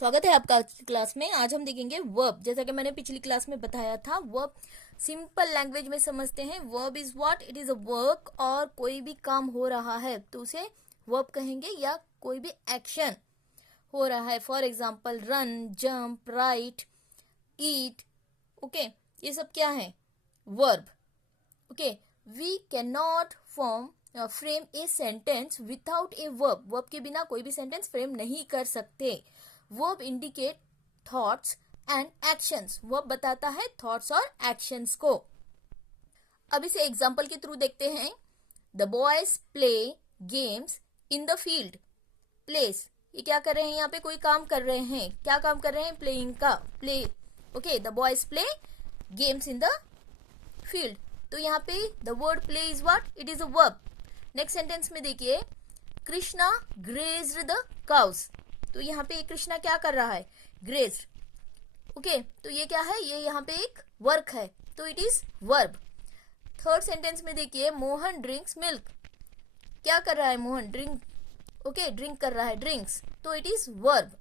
स्वागत है आपका आज की क्लास में। आज हम देखेंगे वर्ब। जैसा कि मैंने पिछली क्लास में बताया था, वर्ब सिंपल लैंग्वेज में समझते हैं। Verb is what? It is a work, और कोई भी काम हो रहा है तो उसे वर्ब कहेंगे, या कोई भी एक्शन हो रहा है। For example run, jump, write, eat. Okay, ये सब क्या है? Verb. Okay, we can not frame a sentence without a verb. Verb के बिना कोई भी सेंटेंस फ्रेम नहीं कर सकते। Verb indicate thoughts and actions. Verb बताता है थॉट्स और एक्शंस को। अब इसे एग्जांपल के थ्रू देखते हैं। The boys play games in the field. Place, ये क्या कर रहे हैं? यहाँ पे कोई काम कर रहे हैं। क्या काम कर रहे हैं? प्लेइंग का play. Okay, the boys play games in the field. तो यहाँ पे the word play is what? It is a verb. Next sentence में देखिए, कृष्णा ग्रेज्ड द काउस। तो यहाँ पे कृष्णा क्या कर रहा है? ग्रेज्ड। ओके, तो ये क्या है? ये यहाँ पे एक वर्क है, तो it is verb. Third sentence में देखिए, मोहन ड्रिंक्स मिल्क। क्या कर रहा है मोहन? ड्रिंक। ओके, ड्रिंक कर रहा है, ड्रिंक्स, तो इट इज वर्ब।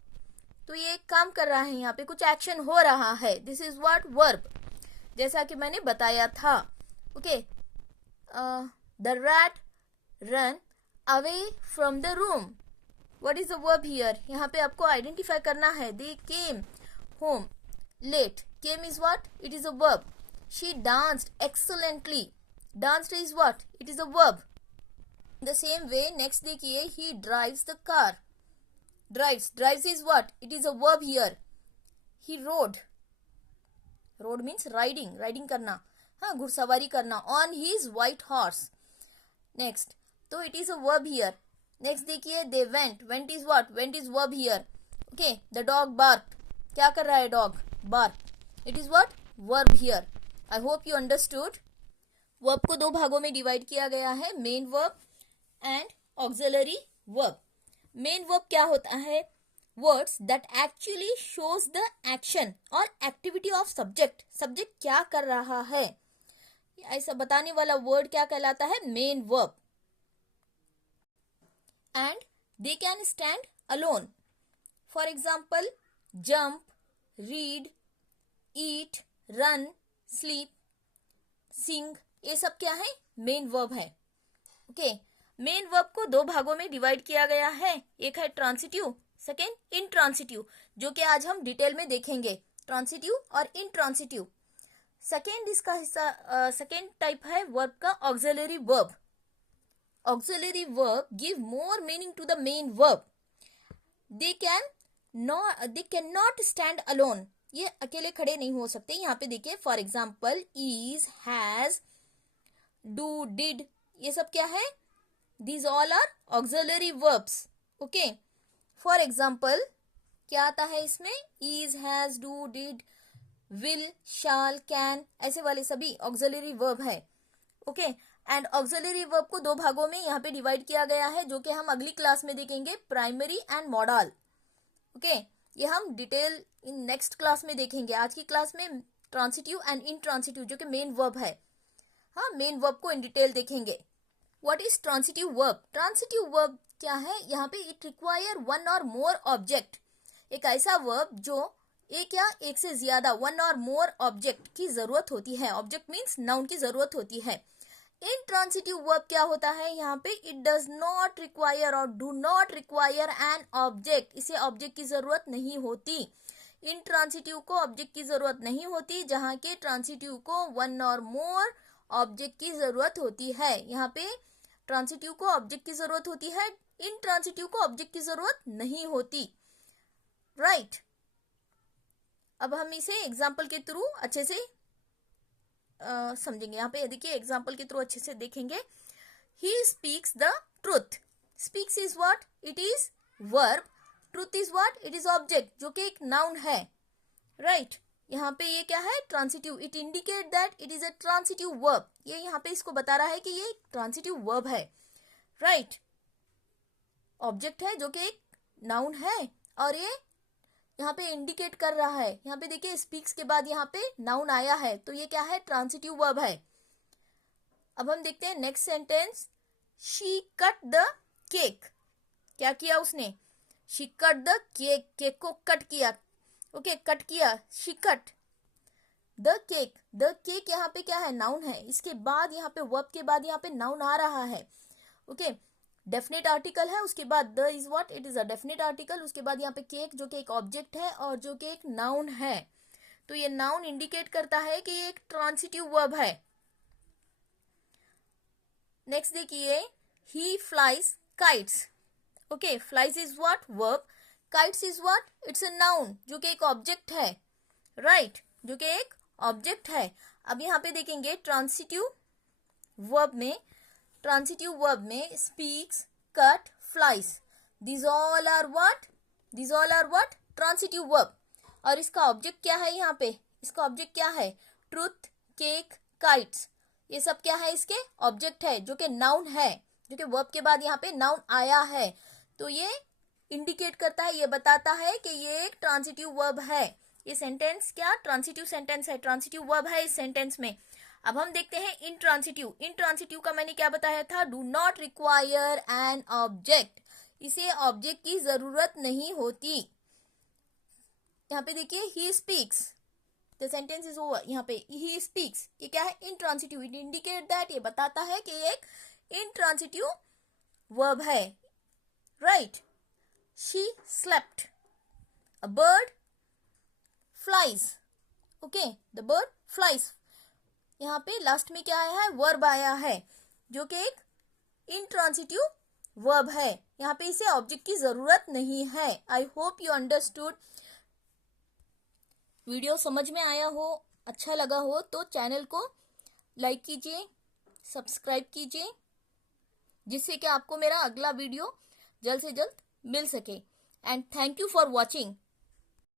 तो ये एक काम कर रहा है, यहाँ पे कुछ एक्शन हो रहा है। This is what? वर्ब, जैसा कि मैंने बताया था। Okay, the rat ran away from the room. What is the verb here? यहाँ पे आपको आइडेंटिफाई करना है। They came home late. Came is what? It is a verb. She danced excellently. Danced is what? It is a verb. The same way next देखिए, he drives the car. Drives is what? It is a verb here. He rode means riding करना, हाँ, घुड़सवारी करना। On his white horse. Next, तो it is a verb here. Next देखिए, they went is what? Went is verb here. Okay, the dog bark. क्या कर रहा है dog? Bark. It is what? Verb here. I hope you understood. Verb को दो भागों में डिवाइड किया गया है, main verb and auxiliary verb. Main verb क्या होता है? Words that actually shows the action और एक्टिविटी ऑफ सब्जेक्ट। सब्जेक्ट क्या कर रहा है, ऐसा बताने वाला वर्ड क्या कहलाता है? Main verb. And they can stand alone. For example, jump, read, eat, run, sleep, sing, ये सब क्या है? मेन वर्ब है। ओके, मेन वर्ब को दो भागों में डिवाइड किया गया है। एक है ट्रांसिटिव, सेकेंड इंट्रांसिटिव, जो कि आज हम डिटेल में देखेंगे। ट्रांसिटिव और इंट्रांसिटिव। सेकेंड इसका हिस्सा, सेकेंड टाइप है वर्ब का auxiliary verb. Auxiliary verb give more meaning to the main verb. They can not stand alone. ये अकेले खड़े नहीं हो सकते। यहाँ पे देखिए, for example is, has, do, did, ये सब क्या है? These all are auxiliary verbs. Okay. For example, क्या आता है इसमें? is, has, do, did, will, shall, can, ऐसे वाले सभी auxiliary verb है। ओके, एंड ऑक्सिलरी वर्ब को दो भागों में यहाँ पे डिवाइड किया गया है, जो कि हम अगली क्लास में देखेंगे, प्राइमरी एंड मॉडल। ओके, ये हम डिटेल इन नेक्स्ट क्लास में देखेंगे। आज की क्लास में ट्रांसिटिव एंड इनट्रांसिटिव, जो कि मेन वर्ब है, हाँ, मेन वर्ब को इन डिटेल देखेंगे। What is transitive verb? Transitive verb क्या है? यहाँ पे it require one or more object। एक ऐसा वर्ब जो एक या एक से ज्यादा, वन और मोर ऑब्जेक्ट की जरूरत होती है। ऑब्जेक्ट मीन्स नाउन की जरूरत होती है। इंट्रांसिटिव वर्ब क्या होता है? यहाँ पे इट डज नॉट रिक्वायर और do not require an object. इसे ऑब्जेक्ट की जरूरत नहीं होती। इंट्रांसिटिव को ऑब्जेक्ट की जरूरत नहीं होती, जहाँ के ट्रांसिटिव को वन और मोर ऑब्जेक्ट की जरूरत होती है। यहाँ पे ट्रांसिटिव को ऑब्जेक्ट की जरूरत होती है, इनट्रांसिटिव को ऑब्जेक्ट की जरूरत नहीं होती। राइट। अब हम इसे एग्जाम्पल के थ्रू अच्छे से समझेंगे। यहाँ पे देखिए, एग्जाम्पल के थ्रू अच्छे से देखेंगे। He speaks the truth. Speaks is what? It is verb. Truth is what? It is object, जो कि एक नाउन है। राइट। यहाँ पे ये क्या है? Transitive. It indicate that it is a transitive verb. ये यहाँ पे इसको बता रहा है कि ये ट्रांसिटिव वर्ब है। राइट। ऑब्जेक्ट है, जो कि एक नाउन है, और ये यहाँ पे इंडिकेट कर रहा है। यहाँ पे देखिए, स्पीक्स के बाद यहाँ पे नाउन आया है, तो ये क्या है? ट्रांसिटिव वर्ब है। अब हम देखते हैं next sentence. She cut the cake. क्या किया उसने? She cut the cake, cake को कट किया, ओके कट किया, she cut the cake. The cake यहाँ पे क्या है, नाउन है, इसके बाद यहाँ पे वर्ब के बाद यहाँ पे नाउन आ रहा है, ओके डेफिनेट आर्टिकल है, उसके बाद the is what, it is a definite article, उसके बाद यहाँ पे केक जो कि एक ऑब्जेक्ट है और जो कि एक नाउन है। तो ये नाउन इंडिकेट करता है कि ये एक ट्रांसिटिव वर्ब है। नेक्स्ट देखिए, he flies kites, okay flies is what, verb, kites is what, it's a noun जो कि एक ऑब्जेक्ट है, राइट जो कि एक ऑब्जेक्ट है। अब यहाँ पे देखेंगे ट्रांसिटिव वर्ब में speaks, cut, flies, these all are what, these all are what, transitive verb. और इसका ऑब्जेक्ट क्या है, यहाँ पे इसका ऑब्जेक्ट क्या है, ट्रूथ, केक, काइट्स, ये सब क्या है, इसके ऑब्जेक्ट है जो कि नाउन है, जो कि वर्ब के बाद यहाँ पे नाउन आया है। तो ये इंडिकेट करता है, ये बताता है कि ये एक ट्रांसिटिव वर्ब है। ये सेंटेंस क्या ट्रांसिटिव सेंटेंस है, ट्रांसिटिव वर्ब है इस सेंटेंस में। अब हम देखते हैं इनट्रांसिटिव। इनट्रांसिटिव का मैंने क्या बताया था, do not require an object, इसे ऑब्जेक्ट की जरूरत नहीं होती। यहाँ पे देखिए he speaks, the sentence is over, यहाँ पे ही स्पीक्स, ये क्या है, इनट्रांसिटिव, इट इंडिकेट दैट, ये बताता है कि एक इनट्रांसिटिव वर्ब है, right. She slept, a bird flies, okay the bird flies, यहाँ पे लास्ट में क्या आया है, वर्ब आया है जो कि एक इनट्रांसिटिव वर्ब है, यहाँ पे इसे ऑब्जेक्ट की जरूरत नहीं है। आई होप यू अंडरस्टूड। वीडियो समझ में आया हो, अच्छा लगा हो तो चैनल को लाइक कीजिए, सब्सक्राइब कीजिए, जिससे कि आपको मेरा अगला वीडियो जल्द से जल्द मिल सके। And thank you for watching.